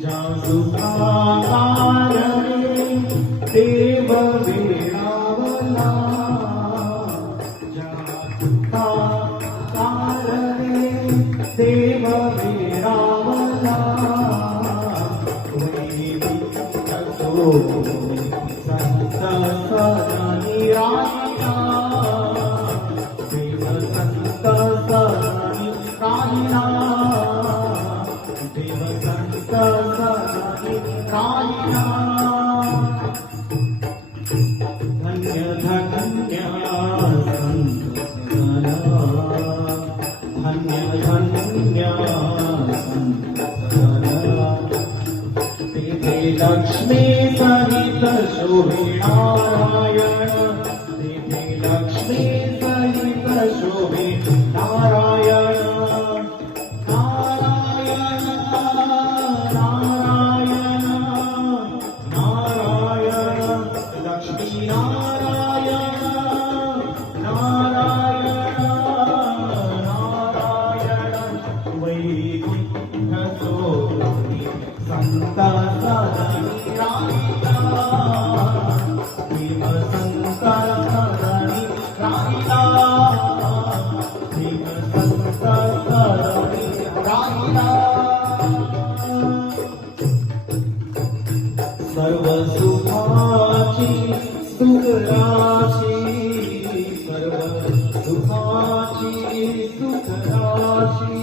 ज्या सुखाकारणे देव वेळावला, ज्या सुखाकारणे देव वेळावला, वैदिक तो संत सदानी राहिला, देव संत सदानी राहिला, देव संत सदानी राहिला. धन्य धन्य संत सदा, धन्य धन्य संत सदा. तेथे लक्ष्मी सहित शोभे नारायण, तेथे लक्ष्मी सहित शोभे नारायण. नारायण नारायण नारायण लक्ष्मी नारायण नारायण नारायण. वैकुंठ सोनी संत सदानी राहिला, देव संत सदानी राहिला, देव संत सदानी राहिला. सर्व सुखाची सुखराशी, सर्व सुखाची सुखराशी,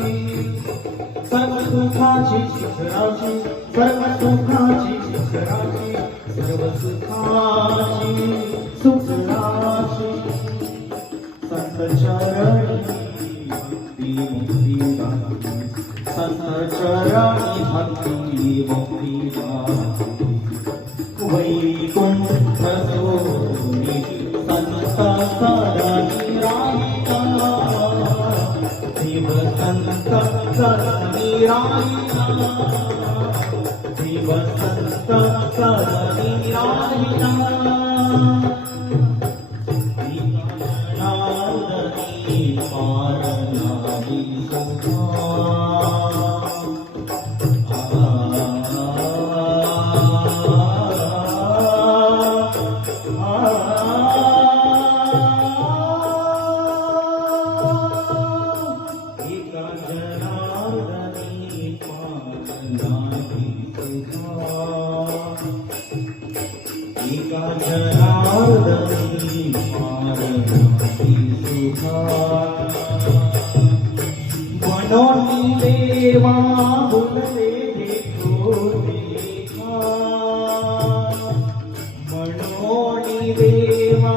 सर्व सुखाची सुखराशी, सर्व सुखाची सुखराशी, सर्व सुखाची सुखराशी. संत चरणी भक्ती मुक्ती दाती, संत चरणी भक्ती मुक्ती दाती. वैकुंठ सोनी संत सदानी राहिला, देव संत सदानी राहिला, देव संत सदानी राहिला. नारदनी पारनारी सुखा, एका जनार्दनी पारनारी सुखा. मनोनी देवा बोलले देखो देखा, मनोनी देवा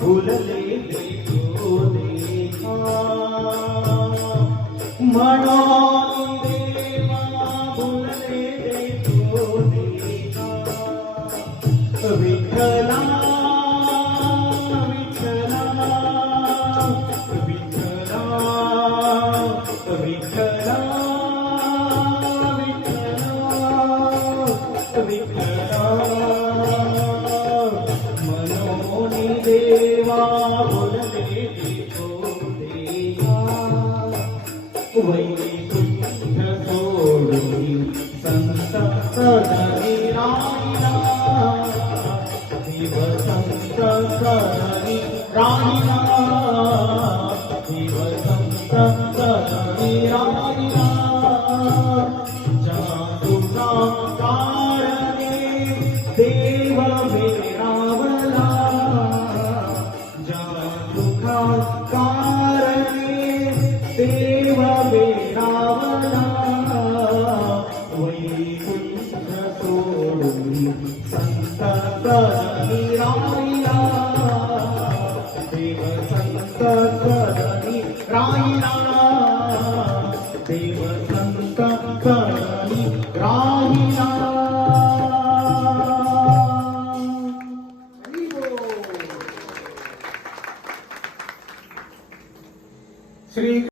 बोलले देखो देखा, मनोनी देवा बोलले देखो देखा. विठ्ठला विठ्ठला विठ्ठला विठ्ठला विठ्ठला विठ्ठला. मनोनी देवा बोलले देखो देखा, वैकुंठ सोडून संत सदानी राहिला, देव संत सदानी राहिला, देव संत सदानी राहिला. ज्या सुखाकारणे देव वेळावला, ज्या सुखाकारणे देव वेळावला, वैकुंठ सोडून संत सदानी राहिला, देव संत सदानी राहिला, देव संत सदानी राहिला. श्री